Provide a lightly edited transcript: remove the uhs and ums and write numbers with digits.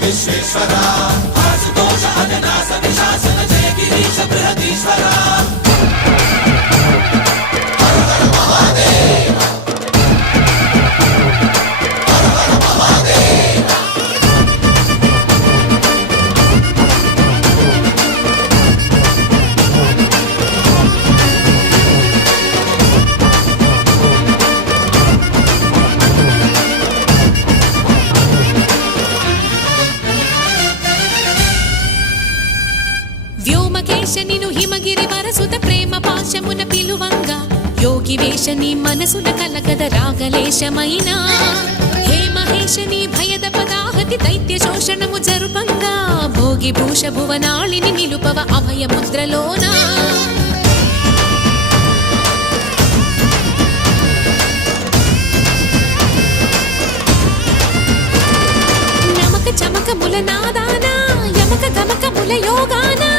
విశ్వేశ్వరా ఆశుతోష అజనాస విశాసన జయ గిరీశ బృహదీశ్వరా హర హర మహాదేవ హర హర మహాదేవ వ్యోమకేశనిను హిమగిరి వరసుత ప్రేమ పాశమున పిలువంగా యోగి వేషని మనసున కలకద రాగలేశమైనా హే మహేశని భయద పదాహతి దైత్య శోషణము జరుపంగా భోగి భూష భువనాళిని నిలుపవ అభయ ముద్రలోనా నమక చమక ముల నాదానా యమక గమక ముల యోగానా